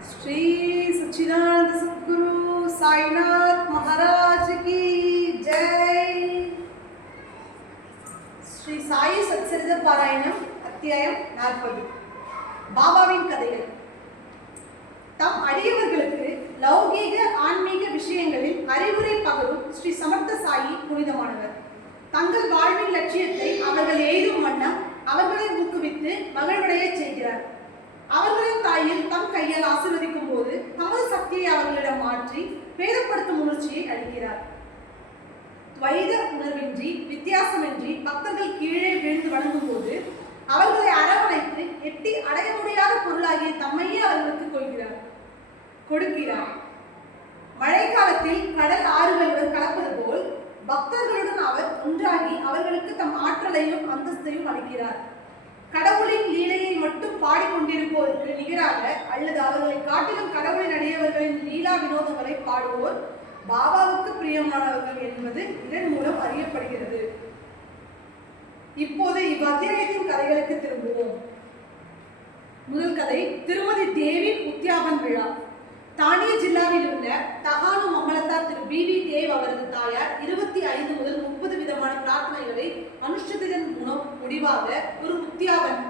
श्री सच्चिदानंद सद्गुरु साईनाथ महाराज की जय। श्री साई सत्सरित पारायणम अध्याயம் 40 பாபாவின் கதைகள்। தம் அடியவர்களுக்கு லௌகீக ஆன்மீக விஷயங்களில் அறிவுரை பகரும் ஸ்ரீ சமர்த்த சாயி புனிதமானவர்। தங்கள் வாழ்வின் லட்சியத்தை அவர்கள் எய்தும் வண்ணம் அவர்களை ஊக்குவித்து மகிழ்வடைய செய்கிறார்। அவர்களின் தாயில் தம் கையால் ஆசீர்வதிக்கும் போது தமது சக்தியை அவர்களிடம் மாற்றி பேதப்படுத்தும் உணர்ச்சியை அளிக்கிறார்। துவைத உணர்வின்றி வித்தியாசமின்றி பக்தர்கள் கீழே வீழ்ந்து வணங்கும் போது அவர்களை அரவணைத்து எட்டி அடைய முடியாத பொருளாகிய தம்மையே அவர்களுக்கு கொடுக்கிறார்। மழைக்காலத்தில் கடல் ஆறுகளுடன் கலப்பது போல் பக்தர்களுடன் அவர் ஒன்றாகி அவர்களுக்கு தம் ஆற்றலையும் அந்தஸ்தையும் அளிக்கிறார்। கடவுளின் லீலையை மட்டும் பாடிக்கொண்டிருப்போருக்கு நிகராக அல்லது அவர்களை காட்டிலும் கடவுளின் அடியவர்களின் லீலா வினோதங்களை பாடுவோர் பாபாவுக்கு பிரியமானவர்கள் என்பது இதன் மூலம் அறியப்படுகிறது। இப்போது இவ்வத்தியாயத்தின் கதைகளுக்கு திரும்புவோம்। முதல் கதை திருமதி தேவி உத்யாபன் விழா। தானிய ஜில்லாவில் உள்ள தகானு மம்மலத்தார் திரு பி.வி. தேவ் அவரது தாயார் 25 முதல் 30 விதமான பிரார்த்தனைகளை அனுஷ்டித்ததன் முடிவாக ஒரு உத்யாபன்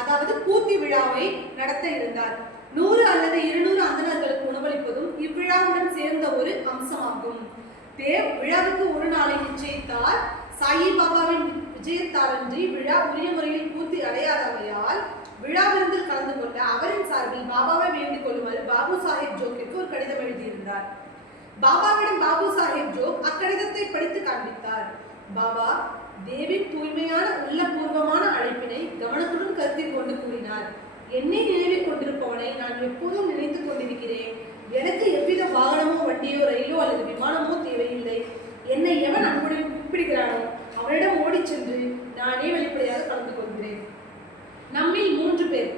அதாவது பூர்த்தி விழாவை நடத்த இருந்தார்। 100 அல்லது 200 அந்தணர்களுக்கு உணவளிப்பதும் இவ்விழாவுடன் சேர்ந்த ஒரு அம்சமாகும்। தேவ் விழாவுக்கு ஒரு நாளை நிச்சயித்தார்। சாயி பாபாவின் விஜயத்தாரன்றி விழா உரிய முறையில் பூர்த்தி அடையாதவையால் விழாவிருந்தில் கலந்து கொள்ள அவரின் சார்பில் பாபாவை வேண்டிக் கொள்ளுமாறு பாபு சாஹேப் ஜோக்கிற்கு ஒரு கடிதம் எழுதியிருந்தார்। பாபாவிடம் பாபு சாஹேப் ஜோக் அக்கடிதத்தை படித்து காண்பித்தார்। பாபா தேவின் தூய்மையான உள்ளபூர்வமான அழைப்பினை கவனத்துடன் கருத்தில் கொண்டு கூறினார்। என்னை நினைவில் கொண்டிருப்பவனை நான் எப்போதும் நினைத்துக் கொண்டிருக்கிறேன்। எனக்கு எவ்வித வாகனமோ வண்டியோ ரயிலோ அல்லது விமானமோ தேவையில்லை। என்னை எவன் அன்புடன் கூப்பிடுகிறானோ அவனிடம் ஓடி சென்று நானே வெளிப்படையாக கலந்து கொள்கிறேன்। நம்மில் 3 பேர்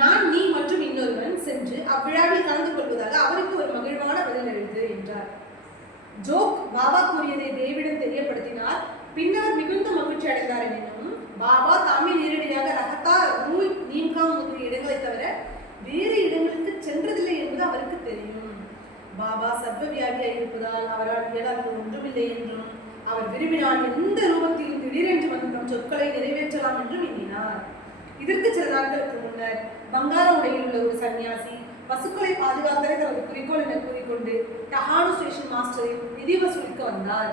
நான், நீ மற்றும் இன்னொருவன் சென்று அவ்விழாவில் கலந்து கொள்வதாக அவருக்கு ஒரு மகிழ்வான பதில் எழுது என்றார்। ஜோக் பாபா கூறியதை தேவிடம் தெரியப்படுத்தினார்। பின்னர் மிகுந்த மகிழ்ச்சி அடைந்தார்। எனினும் பாபா தாமே நேரடியாக ரகத்தா ரூய் நீம்காம் முதலிய இடங்களை தவிர வேறு இடங்களுக்கு சென்றதில்லை என்பது அவருக்கு தெரியும்। பாபா சர்வவியாபியாக இருப்பதால் அவரால் இயலாது ஒன்றுமில்லை என்றும் அவர் விரும்பினால் எந்த ரூபத்திலும் திடீரென்று வந்து தம் சொற்களை நிறைவேற்றலாம் என்றும் எண்ணினார்। இதற்கு சில நாட்களுக்கு முன்னர் பங்கார உடையில் உள்ள ஒரு சன்னியாசி பசுக்களை பாதுகாத்தலை தனது குறிக்கோள் என கூறிக்கொண்டு டஹானு ஸ்டேஷன் மாஸ்டரின் நிதி வசூலிக்க வந்தார்।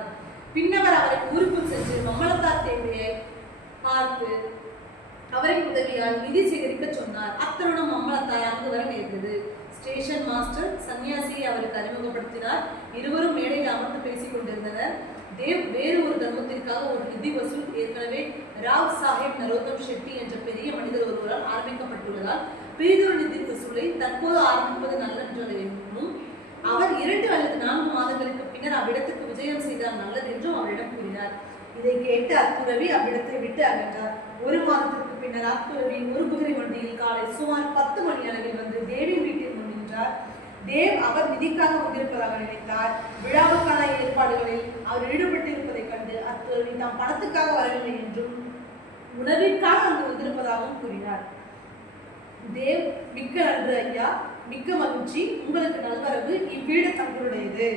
பின்னவர் அவரை ஊருக்குள் சென்று மம்மலத்தார் தேவையை பார்த்து அவரின் உதவியால் நிதி சேகரிக்க சொன்னார்। அத்தருடன் மம்மலத்தார் அங்கு வர நேர்ந்தது। ஸ்டேஷன் மாஸ்டர் சன்னியாசியை அவருக்கு அறிமுகப்படுத்தினார்। இருவரும் மேடையில் அமர்ந்து பேசிக் கொண்டிருந்தனர்। தேவ் வேறு ஒரு தர்மத்திற்காக ஒரு நிதி வசூல் ஏற்கனவே ராவ் சாஹேப் நரோத்தம் ஷெட்டி என்ற பெரிய மனிதர் ஒருவரால் ஆரம்பிக்கப்பட்டுள்ளதால் பெரிதொரு நிதி வசூலை தற்போது ஆரம்பிப்பது நல்லென்றும் அவர் 2 அல்லது 4 மாதங்களுக்கு பின்னர் அவ்விடத்துக்கு விஜயம் செய்தால் நல்லது என்றும் அவரிடம் கூறினார்। இதை கேட்டு அத்துறவி அவ்விடத்தை விட்டு அகன்றார்। 1 மாதத்திற்கு பின்னர் அத்துறவி ஒரு குதிரை வண்டியில் காலை சுமார் 10 மணி அளவில் வந்து தேவின் வீட்டில் முன் நின்றார்। தேவ் அவர் நிதிக்காக வந்திருப்பதாக நினைத்தார்। விழாவுக்கான ஏற்பாடுகளில் அவர் ஈடுபட்டிருப்பதை கண்டு அத்துறவி தாம் பணத்துக்காக வரவில்லை என்றும் உணவிற்காக அங்கு வந்திருப்பதாகவும் கூறினார்। தேவ் மிக்க நன்று ஐயா, மிக்க மகிழ்ச்சி, உங்களுக்கு நல்வரவு, இவ்வீடு தங்களுடையது।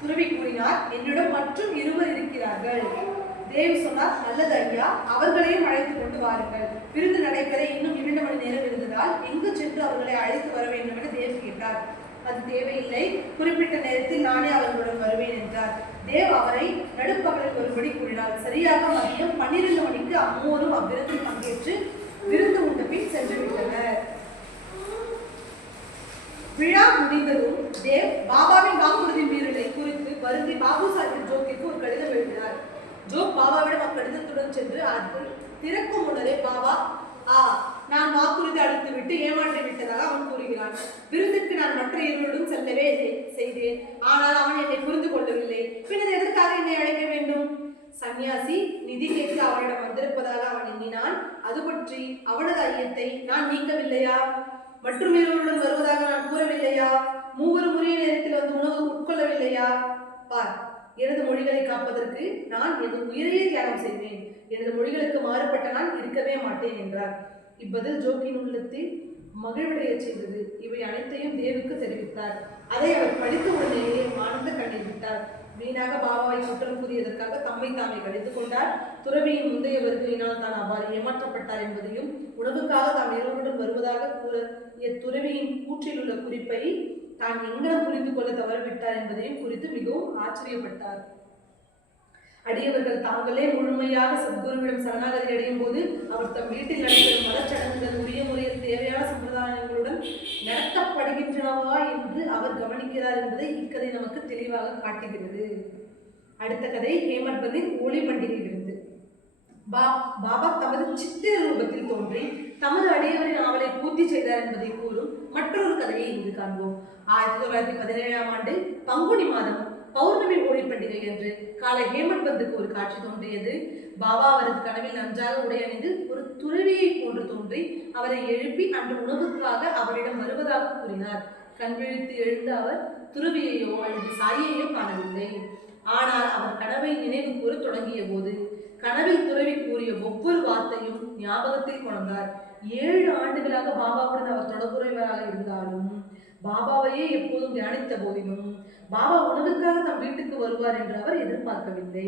துறவி கூறினார், என்னிடம் மற்றும் 2 இருக்கிறார்கள்। தேவ் சொன்னார், நல்லது ஐயா, அவர்களையும் அழைத்துக் கொண்டு வாருங்கள்। விருந்து நடைபெற இன்னும் 2 மணி நேரம் இருந்ததால் எங்கு சென்று அவர்களை அழைத்து வர வேண்டும் என தேவ் கேட்டார்। அது தேவையில்லை, குறிப்பிட்ட நேரத்தில் நானே அவர்களுடன் வருவேன் என்றார்। தேவ் அவரை நடுப்பகலில் ஒருபடி கூறினார்। சரியாக மதியம் 12 மணிக்கு அம்மோரும் அவ்விருந்தில் பங்கேற்று விருந்து உண்ட பின் சென்று விட்டனர்। விழா முடிந்ததும் தேவ் பாபாவின் வாக்குறுதி மீறலை குறித்து வருந்தி பாபு சாஹிப் ஜோக்கிற்கு ஒரு கடிதம் எழுதினார்। ஜோக் பாபாவிடம் அக்கடிதத்துடன் சென்று அது திறக்கும் முன்னரே பாபா நான் வாக்குறுதி அளித்து விட்டு ஏமாற்றி விட்டதாக அவன் கூறுகிறான்। விருந்துக்கு நான் மற்ற இருவருடன் செல்லவே செய்தேன், ஆனால் அவன் என்னை புரிந்து கொள்ளவில்லை। பின்னர் எதற்காக என்னை அழைக்க வேண்டும்? சன்னியாசி நிதி கேட்டு அவனிடம் வந்திருப்பதாக அவன் எண்ணினான்। அது பற்றி அவனது ஐயத்தை நான் நீக்கவில்லையா? மற்றும் இருவருடன் வருவதாக நான் கூறவில்லையா? 3 உரிய நேரத்தில் வந்து உணவு உட்கொள்ளவில்லையா? பார், எனது மொழிகளை காப்பதற்கு நான் எனது உயிரையே தியாகம் செய்வேன்। எனது மொழிகளுக்கு மாறுபட்ட நான் இருக்கவே மாட்டேன் என்றார்। இவ்வதில் ஜோக்கின் உள்ளத்தில் மகிழ்வடைய செய்தது. இவை அனைத்தையும் கொடுத்தார். அதை அவர் படித்த உடனேயே ஆனந்த கண்ணீர் விட்டார். வீணாக பாபாவை குற்றம் கூறியதற்காக தம்மை தாமே கடித்துக் கொண்டார். துறவியின் முந்தைய வருகையினால் தான் அவ்வாறு ஏமாற்றப்பட்டார் என்பதையும், உணவுக்காக தாம் இரவுடன் வருவதாக கூறிய துறவியின் கூற்றில் உள்ள குறிப்பை தான் எங்கனம் புரிந்து கொள்ள தவறிவிட்டார் என்பதையும் குறித்து மிகவும் ஆச்சரியப்பட்டார். அடியவர்கள் தாங்களே முழுமையாக சத்குருவிடம் சரணாகதி அடையும் போது அவர் தம் வீட்டில் நடைபெறும் மதச்சடங்குகள் உரிய முறையில் தேவையான சம்பிரதாயங்களுடன் நடத்தப்படுகின்றனவா என்று அவர் கவனிக்கிறார் என்பதை இக்கதை நமக்கு தெளிவாக காட்டுகிறது. அடுத்த கதை ஹேமட் பந்தின் ஹோலி பண்டிகை விருந்து. பாபா தமது சித்திர ரூபத்தில் தோன்றி தமது அடியவரின் ஆவலை பூர்த்தி செய்தார் என்பதை கூறும் மற்றொரு கதையை இங்கு காண்போம். 1917ஆம் ஆண்டு பங்குனி மாதம் பௌர்ணமி ஹோலி பண்டிகை என்று காலை ஹேமட் பந்துக்கு ஒரு காட்சி தோன்றியது. பாபா அவரது கனவில் நன்றாக உடை அணிந்து ஒரு துறவியை போன்று தோன்றி அவரை எழுப்பி அன்று உணவுக்காக அவரிடம் வருவதாக கூறினார். கண் விழித்து எழுந்த அவர் துறவியையோ அல்லது சாயையோ காணவில்லை. ஆனால் அவர் கனவை நினைவு கூற தொடங்கிய போது கனவில் துறவி கூறிய ஒவ்வொரு வார்த்தையும் ஞாபகத்தில் கொண்டார். 7 ஆண்டுகளாக பாபாவுடன் அவர் தொடர்புடையவராக இருந்தாலும், பாபாவையே எப்போதும் தியானித்த போதிலும், பாபா உணவுக்காக தம் வீட்டுக்கு வருவார் என்று அவர் எதிர்பார்க்கவில்லை.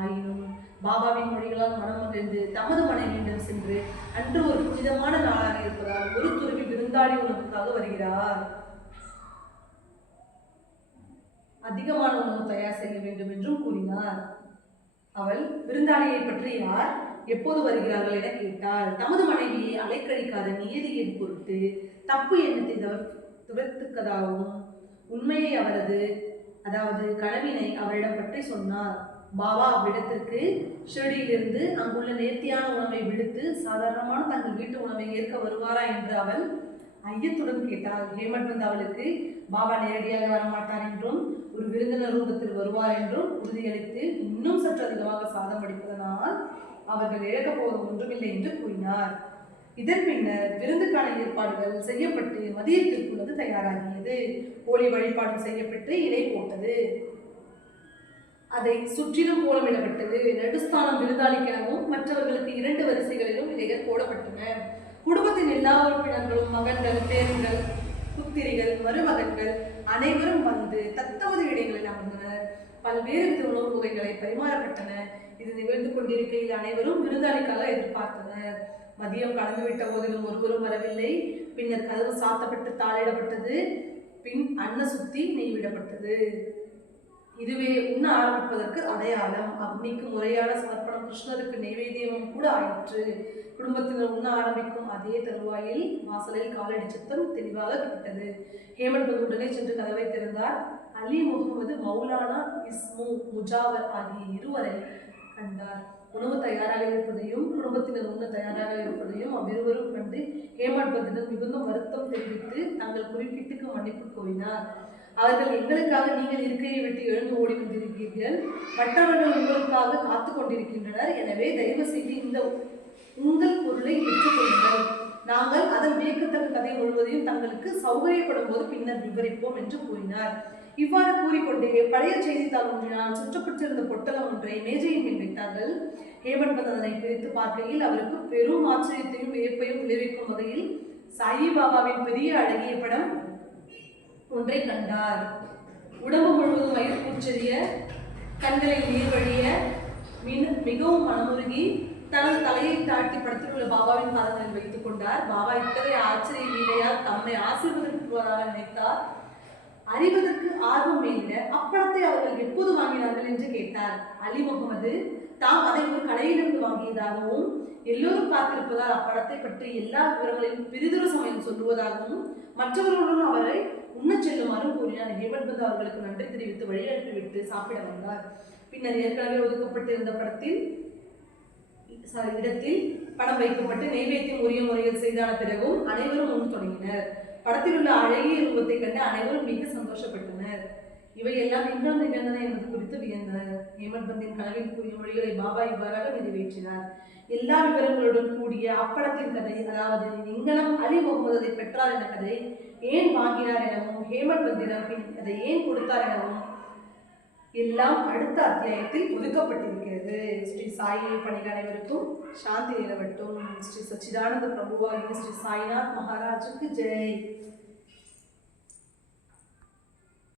ஆயினும் பாபாவின் மொழிகளால் மனம் மகிழ்ந்து தமது மனைவியிடம் சென்று அன்று ஒரு புனிதமான நாளாக இருப்பதால் ஒரு துறவி விருந்தாளி உணவுக்காக வருகிறார், அதிகமான உணவு தயார் செய்ய வேண்டும் என்றும் கூறினார். அவள் விருந்தாளியை பற்றி யார், எப்போது வருகிறார்கள் என கேட்டாள். தமது மனைவியை அலைக்கழிக்காத நியதியின் பொருட்டு தப்பு எண்ணத்தை துவர்த்துக்கதாகவும் உண்மையை அதாவது கனவினை அவரிடம் பற்றி சொன்னார். பாபா அவ்விடத்திற்கு ஷிரடியிலிருந்து அங்குள்ள நேர்த்தியான உணவை விடுத்து சாதாரணமான தங்கள் வீட்டு உணவை ஏற்க வருவாரா என்று அவள் ஐயத்துடன் கேட்டாள். ஹேமட் பந்த் அவளுக்கு பாபா நேரடியாக வரமாட்டார் என்றும் ஒரு விருந்தினர் ரூபத்தில் வருவார் என்றும் உறுதியளித்து இன்னும் சற்று அதிகமாக சாதம் அடிப்பதனால் அவர்கள் இழக்கப் போவது ஒன்றுமில்லை என்று கூறினார். இதன் பின்னர் விருந்துக்கான ஏற்பாடுகள் செய்யப்பட்டு மதியத்திற்குள்ளது தயாராகியது. ஹோலி வழிபாடும் செய்யப்பட்டு இலை போட்டது. அதை சுற்றிலும் கோலமிடப்பட்டது. நடுஸ்தானம் விருந்தாளிக்கெனவும் மற்றவர்களுக்கு 2 வரிசைகளிலும் இலைகள் போடப்பட்டன. குடும்பத்தின் எல்லா உறுப்பினர்களும், மகன்கள், பேரன்கள், புத்திரிகள், மருமகன்கள் அனைவரும் வந்து தத்தமது இடங்களில் அமர்ந்தனர். பல்வேறு வித உணவு வகைகளை பரிமாறப்பட்டன. இது நிகழ்ந்து கொண்டிருக்கையில் அனைவரும் விருந்தாளிக்காக எதிர்பார்த்தனர். மதியம் கடந்துவிட்ட போதிலும் ஒருவரும் வரவில்லை. பின்னர் கதவு சாத்தப்பட்டு தாளிடப்பட்டது. பின் அன்ன சுத்தி நெய்விடப்பட்டது. இதுவே உண்ண ஆரம்பிப்பதற்கு அடையாளம். அக்னிக்கு முறையான சமர்ப்பணம், கிருஷ்ணருக்கு நைவேத்தியமும் கூட ஆயிற்று. குடும்பத்தினர் உண்ண ஆரம்பிக்கும் அதே தருவாயில் வாசலில் காலடி சத்தம் தெளிவாக கேட்டது. ஹேமட் பந்த் உடனே சென்று கதவை திறந்தார். அலி முகமது, மௌலானா இஸ்மு முஜாவர் ஆகிய இருவரை கண்டார். உணவு தயாராக இருப்பதையும் குடும்பத்தினர் உண்ண தயாராக இருப்பதையும் அவ்விருவரும் கண்டு ஹேமட் பந்திடம் மிகுந்த வருத்தம் தெரிவித்து தங்கள் குறிப்பீட்டுக்கு மன்னிப்பு கோரினார். அவர்கள் எங்களுக்காக நீங்கள் இருக்கையை விட்டு எழுந்து ஓடி வந்திருக்கிறீர்கள், மற்றவர்கள் உங்களுக்காக காத்து கொண்டிருக்கின்றனர். எனவே தயவு செய்து இந்த உங்கள் பொருளை ஏற்றுக்கொள்ளுங்கள். நாங்கள் அதன் வியக்கத்தக்க கதை முழுவதையும் தங்களுக்கு சௌகரியப்படும் போது பின்னர் விவரிப்போம் என்று கூறினார். இவ்வாறு கூறிக்கொண்டே பழைய செய்தித்தாள் ஒன்றினால் சுற்றப்பட்டிருந்த பொட்டலம் ஒன்றை மேஜையின் மேல் வைத்தார்கள். ஹேமட் பந்த் அதனை பிரித்து பார்க்கையில் அவருக்கு பெரும் ஆச்சரியத்தையும் வியப்பையும் விளைவிக்கும் வகையில் சாயிபாபாவின் பெரிய அழகிய படம் ஒன்றை கண்டார். உடம்பு முழுவதும் மயிர் கூச்சரிய, கண்களில் நீர் வழிய, மிகவும் மனமுருகி தனது தலையை தாழ்த்தி படத்தில் உள்ள பாபாவின் பாதங்களில் வைத்துக் கொண்டார். பாபா இத்தகைய ஆச்சரிய லீலையால் தம்மை ஆசீர்வதிப்பதாக நினைத்தார். அறிவதற்கு ஆர்வம் மேலிட அப்படத்தை அவர்கள் எப்போது வாங்கினார்கள் என்று கேட்டார். அலி முகமது தாம் அதை ஒரு கடையிலிருந்து வாங்கியதாகவும், எல்லோரும் காத்திருப்பதால் அப்படத்தை பற்றி எல்லா விவரங்களையும் பிரிதொரு சமயம் சொல்லுவதாகவும், மற்றவர்களுடன் அவரை உண்ணச் செல்லுமாறும் கூறினார். ஹேமட் பந்த் அவர்களுக்கு நன்றி தெரிவித்து வழி அனுப்பிவிட்டு சாப்பிட வந்தார். பின்னர் ஏற்கனவே ஒதுக்கப்பட்டிருந்த இடத்தில் படம் வைக்கப்பட்டு நைவேத்தியம் உரிய முறையில் செய்தான பிறகும் அனைவரும் முன் தொடங்கினர். படத்தில் உள்ள அழகிய ரூபத்தை கண்டு அனைவரும் மிக சந்தோஷப்பட்டனர். இவையெல்லாம் எங்காம் நிகழ்ந்தன என்பது குறித்து வியந்தனர். ஹேமட் பந்தின் கனவில் கூறிய மொழிகளை பாபா இவ்வாறாக நிறைவேற்றினார். எல்லா விவரங்களுடன் கூடிய அப்படத்தின் கதை, அதாவது எங்கனம் அலி முகமது அதை பெற்றார் என கதை, ஏன் வாங்கினார் எனவும், ஹேமட் பந்திடம் பின் அதை ஏன் கொடுத்தார் எனவும் எல்லாம் அடுத்த அத்தியாயத்தில் ஒதுக்கப்பட்டிருக்கிறது. ஸ்ரீ சாயி பணிக அனைவருக்கும் சாந்தி நிலவட்டும். ஸ்ரீ சச்சிதானந்த பிரபுவாகிய ஸ்ரீ சாய்நாத் மகாராஜுக்கு ஜெய்.